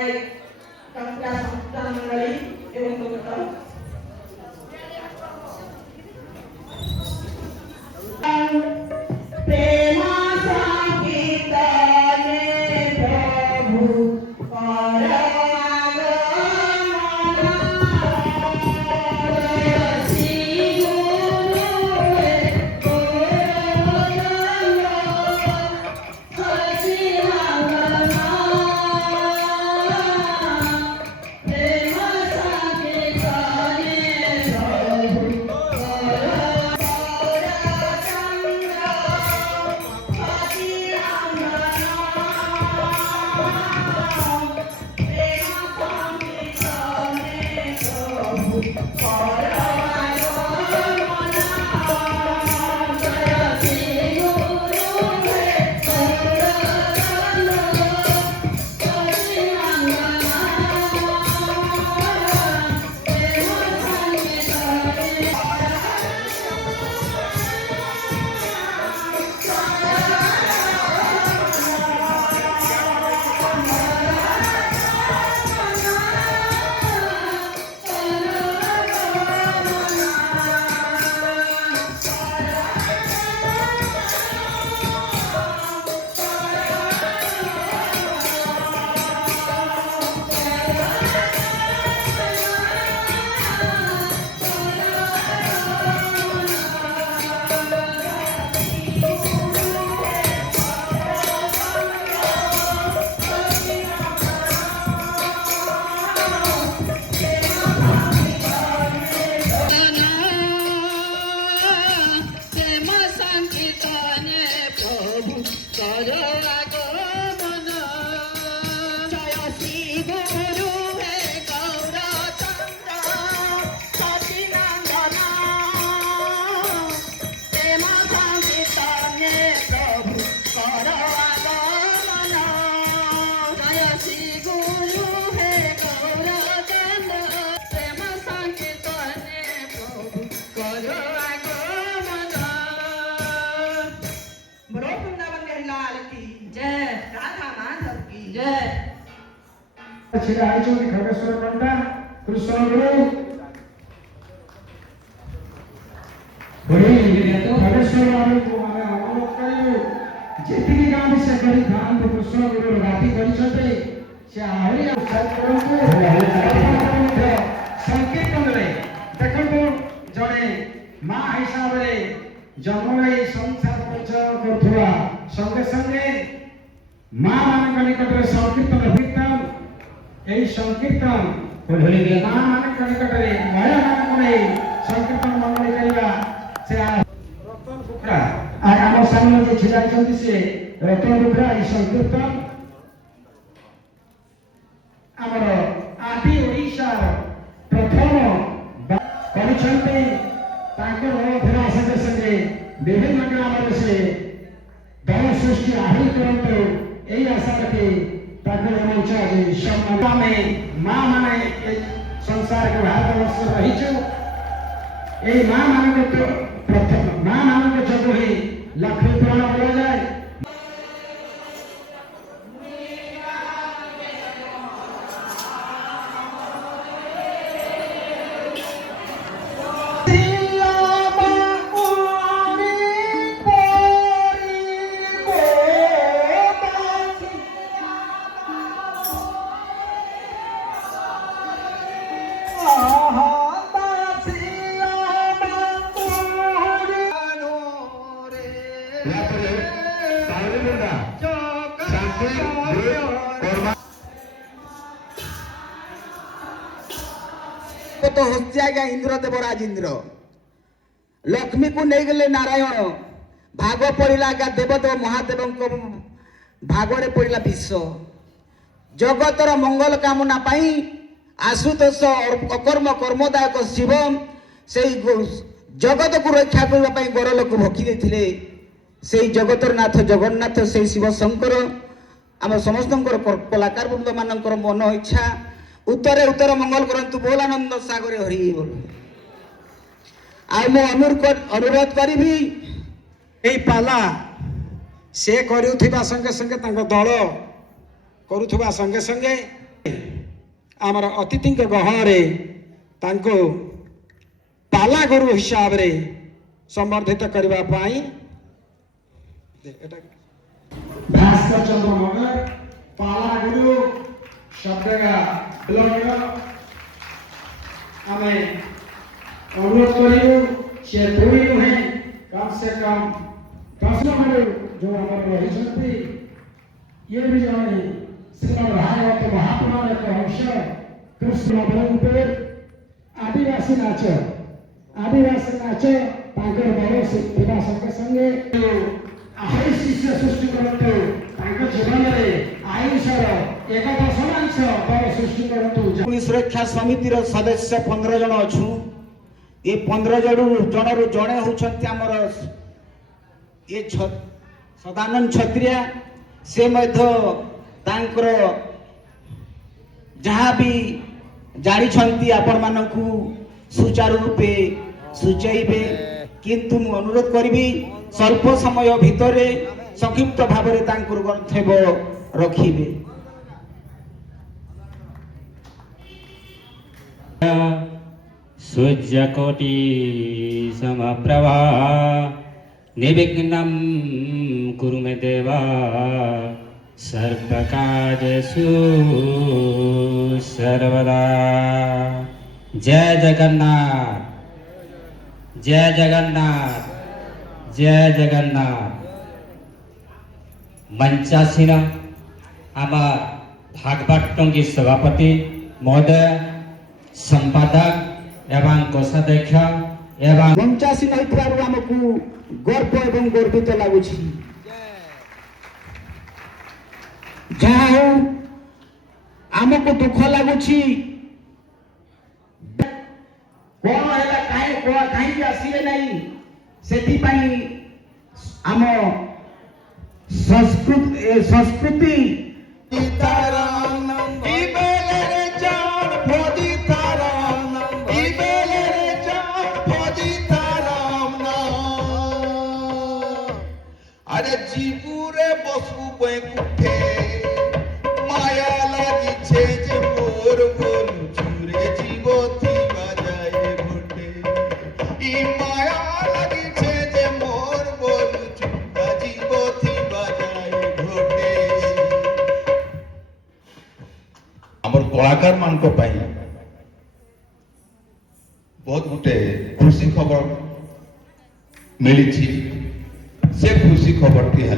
संस्था मंडली एवं प्रेमा संकीर्तने प्रभु छिड़ा आइछन्ति खगेश्वर पण्डा कृष्ण गुरु खगेश्वर बाबूको आमे अनुरोध करियो जेतिकी गाँ विषय गरी धाम कृष्ण गुरु राति गरिछन्ते से आहरी उत्साह करन्तु संकीर्तनले देखन्तु जणे माँ हिसाबले जन्मले संसार परिचय करुवा संगे संगे माँ मानक निकटरे संकीर्तन कीर्तन এই সংকীর্তন কইলে মা মানক নিকটরে মহিলা মানক নেই সংকীর্তন মঙ্গল করিবা সে রতন বুকরা আর আমার সামনে যে ছিলা চলতি সে রতন বুকরা এই সংকীর্তন আমার আদি ওড়িশার প্রথম କରିଛନ୍ତି ତାଙ୍କର ଅଧରା ସଙ୍ଗେ ସଙ୍ଗେ ବିଭିନ୍ନ ଗ୍ରାମରେ ସେ ଦଳ ସୃଷ୍ଟି ଆହୁରି କରନ୍ତୁ এই আশা রাখি ताकि हम चाहे सम्मान में माँ माने संसार के भारत वर्ष रही छो ए माँ माने के तो प्रथम माँ माने के जब ही लक्ष्मी पुराण बोला जाए तो हस्ती आज्ञा इंद्र देवराज इंद्र लक्ष्मी को नहीं गले नारायण भाग पड़ा आज्ञा देवदेव महादेव भागरे पड़ा विश्व जगतर मंगल कामना पाई आशुतोष अकर्म कर्मदायक शिव से जगत को रक्षा करने गरल को भकी देते से जगतर नाथ जगन्नाथ से शिव शंकर आम समस्त कलाकार वृंद मान मन इच्छा उत्तरे उत्तर मंगल करंतु बोल आनंद सागर हरि बोल अनुरोध करी पाला से करुवा संगे संगे दल करुवा संगे संगे ଆମର ଅତିଥିଙ୍କ ଗହଣରେ ତାଙ୍କୁ ପାଲା ଗୁରୁ ହିସାବରେ ସମ୍ବର୍ଦ୍ଧିତ କରିବା ପାଇଁ ଭାସ୍କର ଚନ୍ଦ୍ର ମଗର ପାଲା ଗୁରୁ ଶବ୍ଦଗା ବ୍ଲକ ଆମେ ଅନୁରୋଧ କରିବୁ ସେ ଦୁଇ ନୁହେଁ କମ୍ ସେ କମ୍ 10 ଜଣ ଯେଉଁ ଆମର ରହିଛନ୍ତି ଇଏ ବି ଜଣେ ଶ୍ରୀମଦ୍ ଭାଗବତ ମହାପୁରାଣ ଏକ ଅଂଶ କୃଷ୍ଣ ରୂପେ ଆଦିବାସୀ ନାଚ ତାଙ୍କର ବଳ ଥିବା ସଙ୍ଗେ ସଙ୍ଗେ ଆହୁରି ଶିଷ୍ୟ ସୃଷ୍ଟି କରନ୍ତୁ ତାଙ୍କ ଜୀବନରେ ଆୟୁଷର 1/10 ବଳ ସୃଷ୍ଟି କରନ୍ତୁ। ସୁରକ୍ଷା ସମିତିର ସଦସ୍ୟ 15 ଜଣ ଅଛୁ। ଏ 15 ଜଣରୁ ଜଣେ ହେଉଛନ୍ତି ଆମର ଏ ସଦାନନ୍ଦ ଛତ୍ରିଆ। ସେ ମଧ୍ୟ ତାଙ୍କର ଯାହା ବି ଜାଣିଛନ୍ତି ଆପଣମାନଙ୍କୁ ସୁଚାରୁ ରୂପେ ସୂଚାଇବେ, କିନ୍ତୁ ମୁଁ ଅନୁରୋଧ କରିବି ସ୍ୱଳ୍ପ ସମୟ ଭିତରେ ସଂକ୍ଷିପ୍ତ ଭାବରେ ତାଙ୍କର କର୍ତ୍ତବ୍ୟ ରଖିବେ। सूर्यकोटि समप्रभा निर्विघ्नं कुरु मे देवा सर्वकार्येषु सर्वदा। जय जगन्नाथ, जय जगन्नाथ, जय जगन्नाथ। मंचासीन आमार भागवत टंगी सभापति महोदय, संपादक एवं कोषाध्यक्ष एवं ପଞ୍ଚାଶୀନ ହୋଇଥିବାରୁ ଆମକୁ ଗର୍ବ ଏବଂ ଗର୍ବିତ ଲାଗୁଛି। ଯାହା ହଉ ଆମକୁ ଦୁଃଖ ଲାଗୁଛି କଣ ହେଲା, କାହିଁକି ଆସିଲେ ନାହିଁ, ସେଥିପାଇଁ ଆମ ସଂସ୍କୃତି আরে জীবুরে বসু কুঠে মায়া লাগিছে যে মোর বলু চুরে জীব থিবা যায় ঘটে। ই মায়া লাগিছে যে মোর বলু চুরা জীব থিবা যায় ঘটে। আমার কলাকার মানক পাই বহুত গোটে খুশি খবর মিলিছি। से खुशी खबर टी है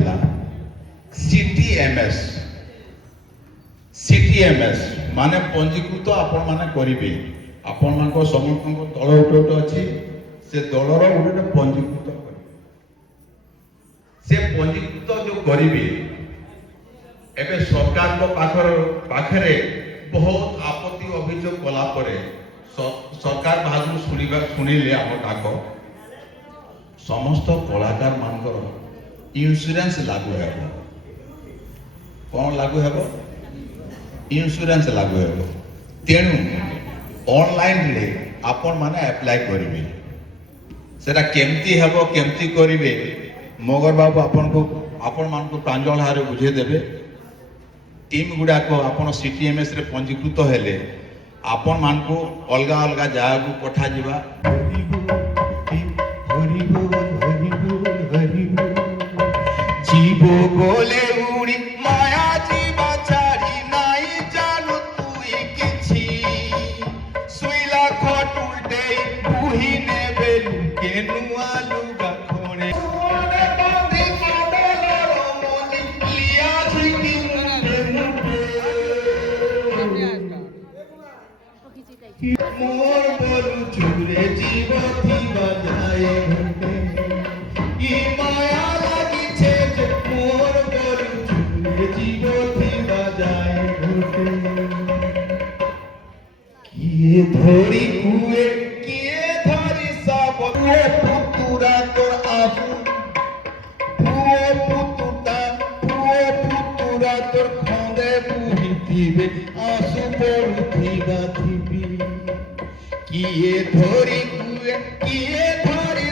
सीटीएमएस माने पंजीकृत आपण माने करिवे। आपण मानको समस्त दल उठे अच्छी से दलर गोटे पंजीकृत करिवे। से पंजीकृत जो करिवे एबे सरकार को पाखरे बहुत आपत्ति अभियोग कला परे सरकार भाषण शुणिले आम डाक समस्त कलाकार मानकर इंश्योरेंस लागू है। कौन लागू है? इंश्योरेंस लागू है। तेणु ऑनलाइन रे आपण माने अप्लाई करिवे। सेटा केमती हेबो केमती करिवे मगर बाबू आपण मान को प्रांजल हारे बुझे देबे। टीम गुडा को आपण सीटीएमएस रे पंजीकृत हेले आपण मान को अलगा अलगा जगह को पठा जिबा। जीवो गोले उड़ी माया जीवा चारी नाई जानू तुई किछि सुइला खट उल्टे बुही ने बेलु के नुआ लुगा खोणे सोने बांधी पाडलो मोनी लिया झिनी मोर बोलू चुरे जीव थीवा जाए घटे। ई माया किए धरी कुए किए धरी सब पुतुरा तोर आफू पुतुरा तोर खंदे बुही थीबे आंसू पड़ुथिबा थीबी। किए धरी कुए किए धरी